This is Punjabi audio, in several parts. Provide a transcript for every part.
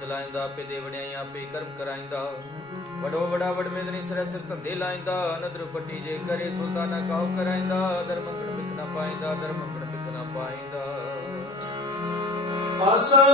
ਚਲਾਇੰਦਾ ਆਪੇ ਦੇ ਵਡਿਆਈਆਂ ਆਪੇ ਕਰਮ ਕਰਾਇੰਦਾ। ਵਡੋ ਵਡਾ ਵਡ ਮੇਦਨੀ ਸਿਰ ਸਿਰ ਧੰਦੇ ਲਾਇੰਦਾ ਨਦਰ ਪੱਟੀ ਜੇ ਕਰੇ ਸੁਲਤਾਨਾ ਕਾਹੂ ਕਰਾਇੰਦਾ ਧਰਮੰਗੜ ਬਿਕ ਨਾ ਪਾਇੰਦਾ ਧਰਮੰਗੜ ਬਿਕ ਨਾ ਪਾਇੰਦਾ। ਆਸਾ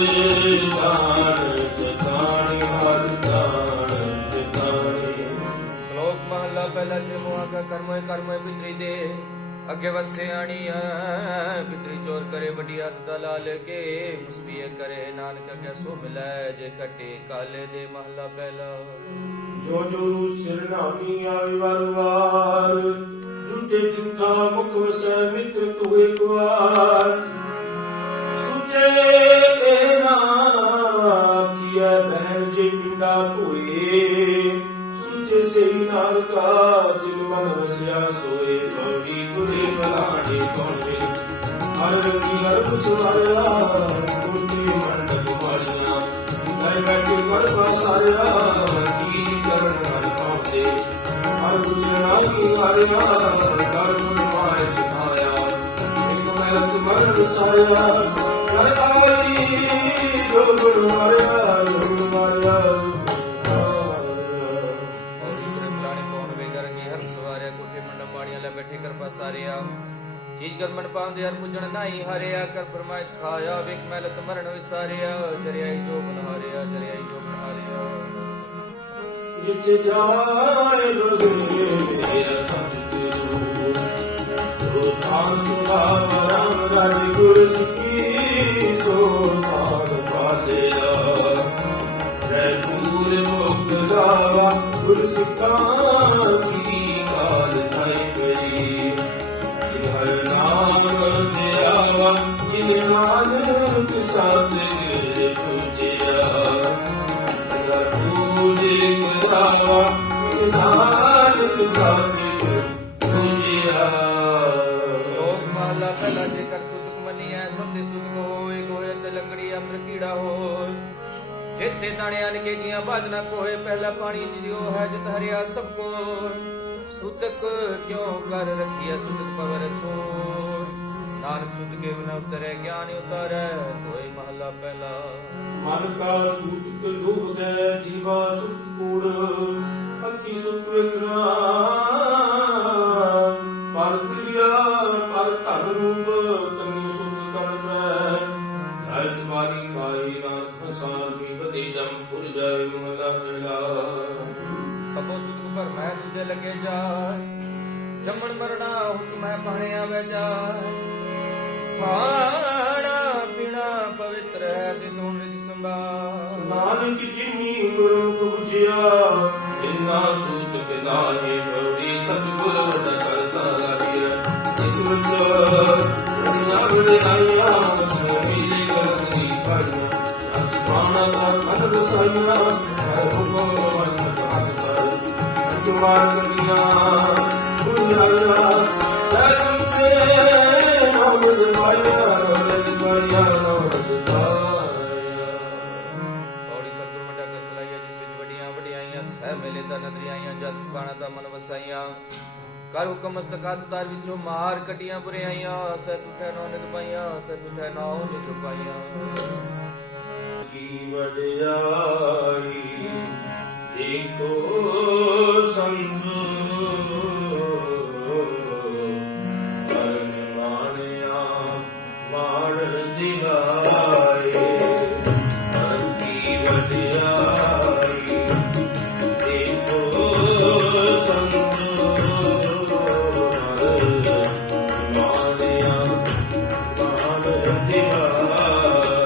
ਸ਼ਲੋਕ ਮਹਲਾ ਪਹਿਲਾ ਜੇ ਮੋਹਾ ਕਾ ਕਰਮੋਏ ਕਰਮੋਏ ਪਿਤਰੀ ਦੇ। ਅੱਗੇ ਵਸੇ ਆਣੀ ਹੈ ਪਿਤਰੀ ਚੋਰ ਕਰੇ ਵੱਡੀ ਹੱਥ ਦਾ ਲਾਲ ਕੇ ਮੁਸਬੀਏ ਕਰੇ ਨਾਨਕ ਅਗੇ ਸੋ ਮਿਲੈ, ਜੇ ਕਟੇ ਕਾਲੇ ਦੇ ਮਹਲਾ ਪਹਿਲਾ। ਜੋ ਜੋ ਸਿਰ ਨਾਮੀ ਆਵੇ ਵਾਰ ਵਾਰ ਝੂਠੇ ਝੂਠਾ ਮੁਖ ਵਸੈ ਮਿੱਤਰ ਤੂੰ ਇੱਕ ਵਾਰ। ਸੁਚੇ ਨਾ ਕੀਆ ਬਹਿਣ ਜੇ ਪਿੰਡਾ ਧੋਏ ਸੁਚੇ ਸਹੀ ਨਾਨਕਾ ਜਿਨ ਮਨ ਵਸਿਆ ਸੋਏ ਕੌੜੀ ਤੁਰੇ ਬਲਾਣੇ ਕੌਣੇ ਹਰ ਰੰਗੀ ਹਰ ਕੁਸਵਾਰਿਆ ਗੁਰਤੀ ਮੰਡਪ ਮਾਰੀਆਂ ਲੈ ਬੈਠੇ ਕਰ ਪਸਾਰਿਆ ਜੀ ਕਰਨ ਹਰ ਪਾਉਂਦੇ ਹਰ ਗੁਜਰਨਾ ਕੀ ਹਾਰਿਆ ਕਰ ਗੁਰ ਮਾਇ ਸਿਖਾਇਆ। ਇੱਕ ਮਹਿਲ ਮਨ ਵਸਾਇਆ ਗਰਮਨ ਪਾਉਂਦੇ ਹਰ ਪੁੱਜਣ ਨਹੀਂ ਹਰਿਆ, ਕਰ ਫਰਮਾਇਸ਼ ਖਾਇਆ, ਵੇਖ ਮਹਿਲਤ ਮਰਨ ਵਿਸਾਰਿਆ, ਜਰਿਆਈ ਜੋ ਬਨਹਾਰਿਆ ਜਰਿਆਈ ਜੋ ਬਨਹਾਰਿਆ ਜਿੱਥੇ ਜਾਏ ਲੋਗੇ ਮੇਰਾ ਸਤਿਗੁਰੂ ਸੋ ਥਾਨ ਸੁਭਾਵ ਰਾਮ ਰਾਜ ਗੁਰ ਸਿੱਖੀ, ਸੋ ਭਾਗ ਪਾਲਿਆ। ਰਹਿ ਪੂਰ ਮੁਕਤ ਗਾਵਾ ਗੁਰ ਸਿੱਖਾਂ ਕੀ ਕਾਲ ਨਾਮ ਤੇ ਆਵਾ ਸਤਿਗੁਰ ਤੁਜਿਆ ਤੇਰਾ ਪੂਜੇ ਕਰਾਵਾ ਨਾਨਕ ਸਤਿਗੁਰ ਤੁਜਿਆ ਸ਼ਲੋਕ ਮਹਲਾ ਪਹਿਲਾ ਜੇ ਕਰ ਸੁਤਕ ਸਭ ਦੇ ਸੁਤਕ ਹੋਏ ਕੋਏ ਤੇ ਲੰਗੜੀ ਅੰਮ੍ਰ ਕੀੜਾ ਹੋਏ। ਜਿੱਥੇ ਦਾਣਿਆਂ ਕੇ ਜੀਆਂ ਬਾਜਨਾ ਕੋਏ ਪਹਿਲਾ ਪਾਣੀ ਜਿਉ ਹੈ ਜਿਤ ਹਰਿਆ ਸਭ ਕੋ ਸੁਤਕ ਕਿਉ ਕਰ ਰਖਿਆ ਸੁਤਕ ਪਵਰ ਸੋ ਨਾਨਕ ਸੁਤ ਕੇ ਬਿਨ ਉਤਰੈ, ਗਿਆਨ ਉਤਰੈ, ਕੋਈ ਮਹਲਾ ਪਹਿਲਾ। ਮਨ ਕਾ ਸੂਤਕ ਡੂਬਦੈ ਜੀਵਾ ਸੁਤ ਕੂੜ, ਅੱਖੀ ਸੁਤ ਵਿਕਰਾ ਕਰ ਹੁਕਮ ਮਸਤਕਾਤ ਤਾਰ ਵਿੱਚੋਂ ਮਾਰ ਕਟੀਆਂ ਬੁਰਿਆਈਆਂ ਸਹਿ ਤੁਠੈ ਨੌ ਨਿਤ ਪਾਈਆਂ ਸਹਿ ਤੁਠੈ ਨੌ ਨਿਤ ਪਾਈਆਂ। ਕੀ ਵਡਿਆਈ ਦੇਖੋ ਸੰਤੋ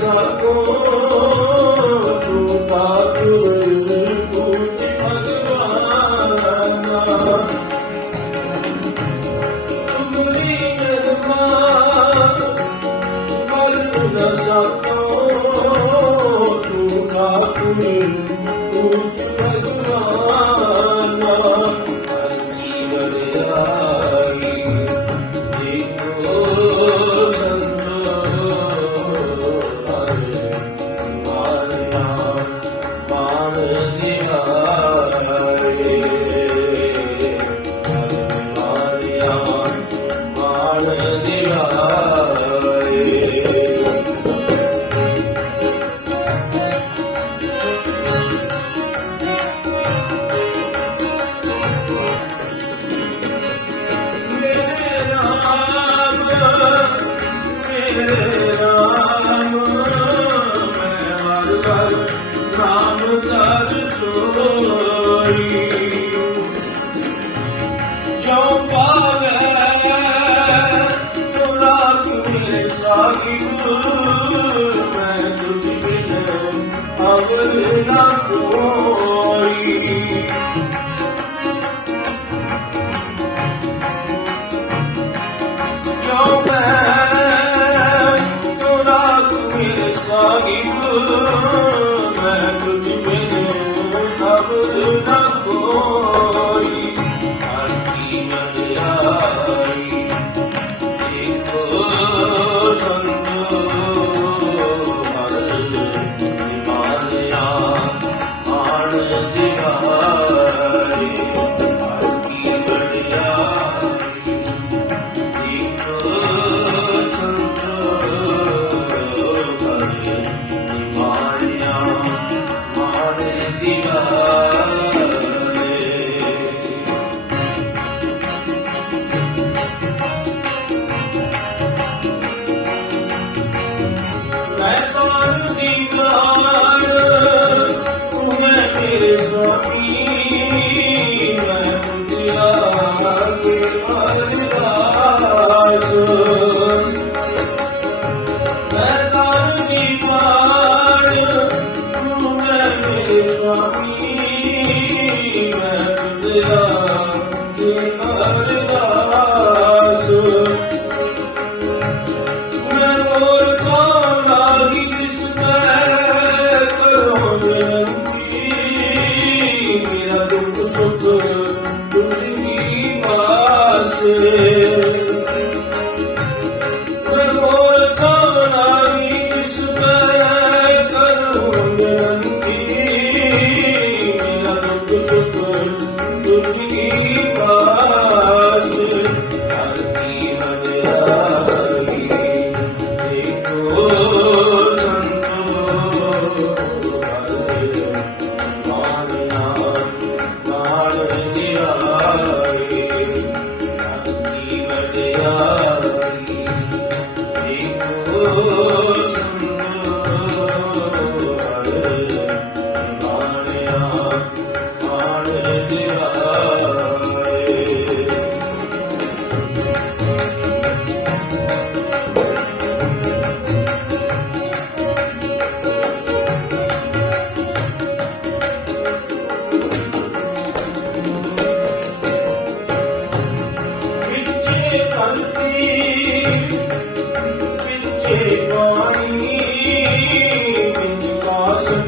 জগত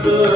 good.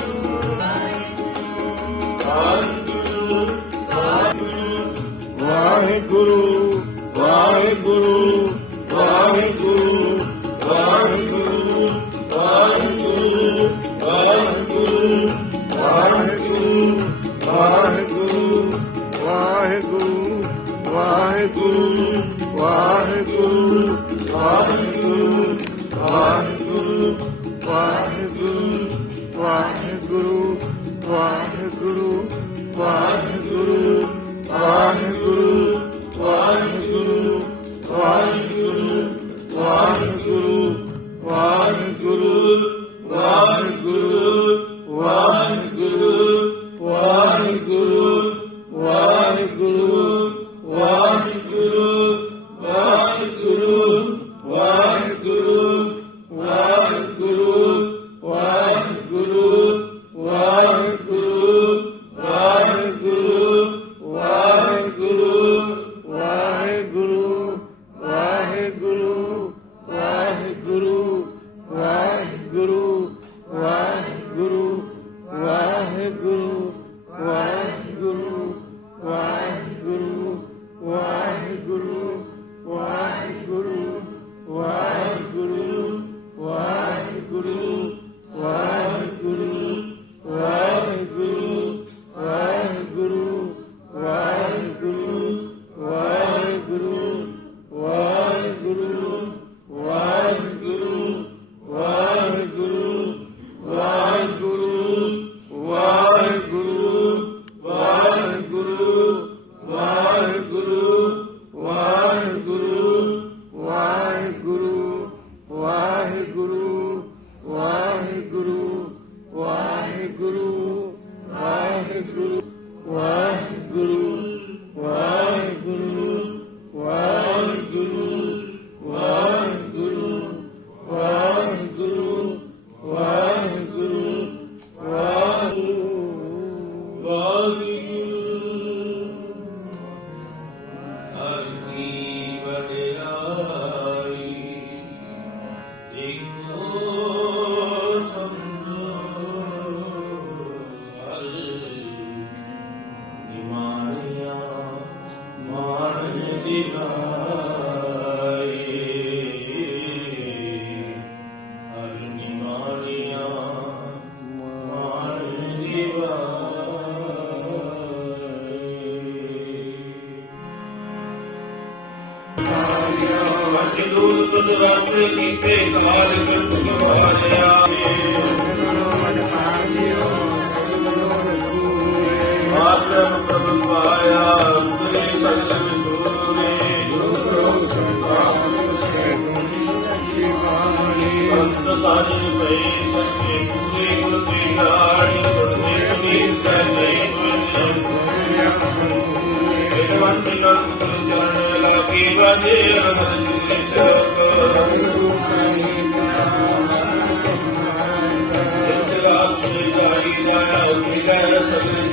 ਤੇ ਕਾਲ ਕੰਤ ਵਾਰਿਆ ਆਤਮ ਪ੍ਰਭ ਪਾਇਆ ਉਤਰੇ ਸਗਲ ਵਿਸੂਰੇ ਰੂਪ ਰੋਗ ਸੰਤ ਸਾਜਨ ਪਏ ਸੱਚੇ ਪੂਰੇ ਗੁਣ ਤੇ ਦਾੜੀ ਸੁਣਦੇ ਨੀਤ ਕਰਨੇ ਗੁਣ ਜਨਵੰਤ ਨਾਲ ਚਰਨ ਲਾਗੇ ਬਾਜੇ ਰਮਨ ਸੋ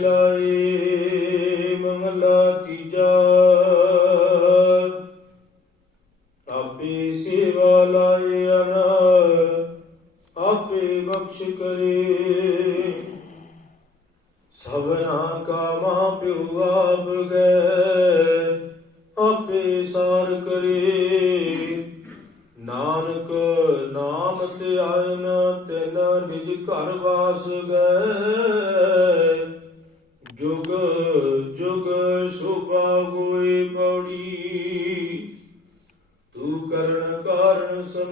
ਮਿਲਾਏ ਮੰਗਲਾ ਤੀਜਾ ਆਪੇ ਸੇਵਾ ਲਾਏ ਆਪੇ ਬਖਸ਼ ਕਰੇ। ਸਭਨਾ ਕਾ ਮਾਂ ਪਿਓ ਆਪ ਗਏ ਸਾਰ ਕਰੇ। ਨਾਨਕ ਨਾਮ ਧਿਆਨ, ਤਨ ਨਿਜ ਘਰ ਵਾਸ ਗਏ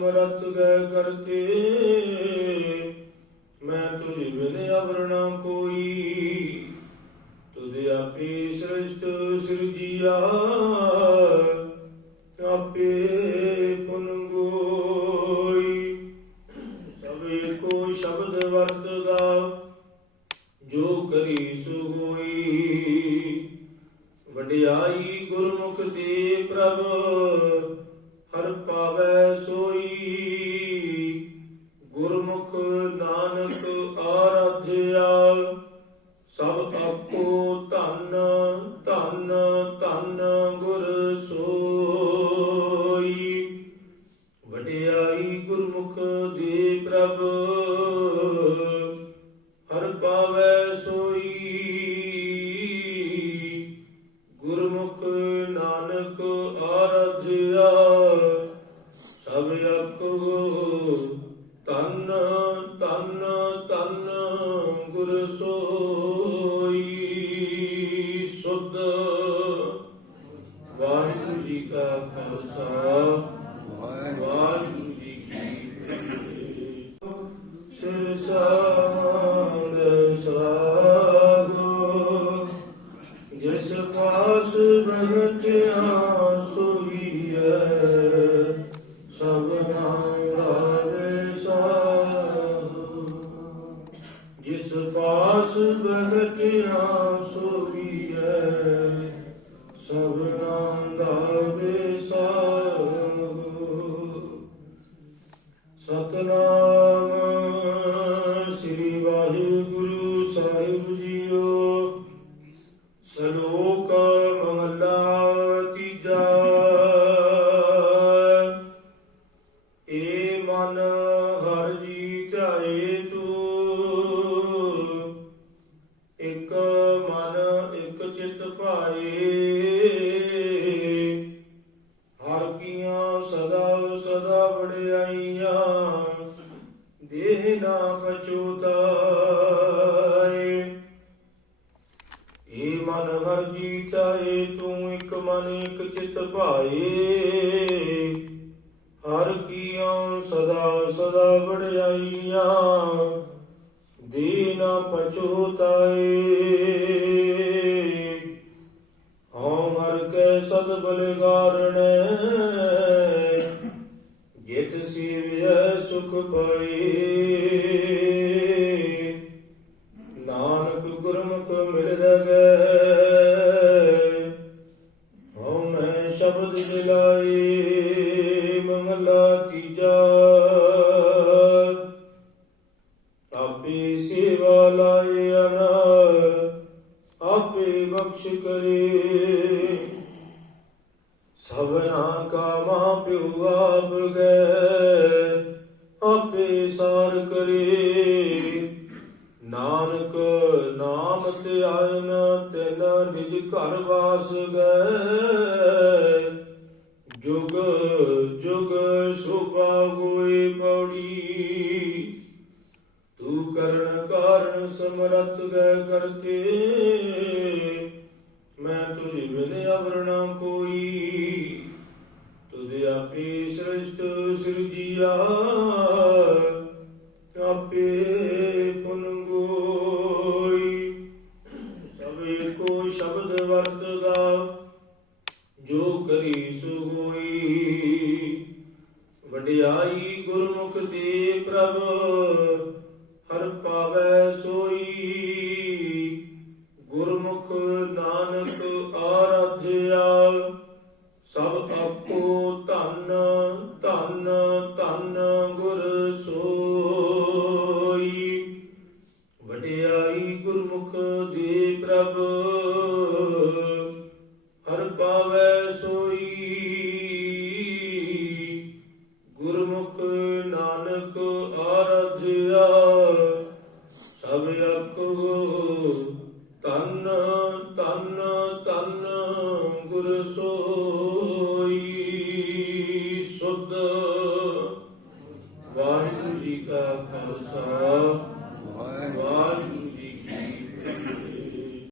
रत गए करते मैं तुझे बिन अवरणा कोई तुझे आपे सृष्ट सृजिया ਹਰ ਕੀਓ ਸਦਾ ਸਦਾ ਵਡਿਆਈਆ, ਦੀਨ ਪਛੋਤਾਏ। ਹਉ ਹਰ ਕੈ ਸਦ ਬਲਿਗਾਰਣ, ਜਿਤ ਸੀਵਿਆ ਸੁਖ ਪਾਈ ਪਿਆਰ ਕਰੇ।